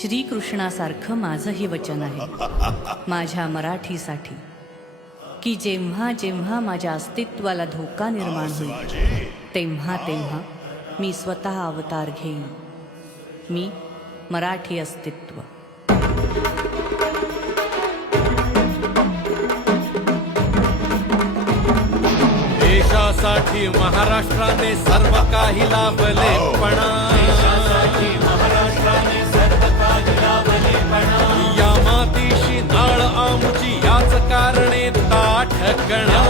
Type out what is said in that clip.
श्रीकृष्णासारखं माझंही वचन आहे माझ्या मराठीसाठी की जेव्हा जेव्हा माझ्या अस्तित्वाला धोका निर्माण होईल तेव्हा तेव्हा मी स्वतः अवतार घेईन. मी मराठी अस्तित्व. देशासाठी महाराष्ट्राने सर्व काही लाभले पणा या मातीशी नाळ आमची याच कारणे ताठकणा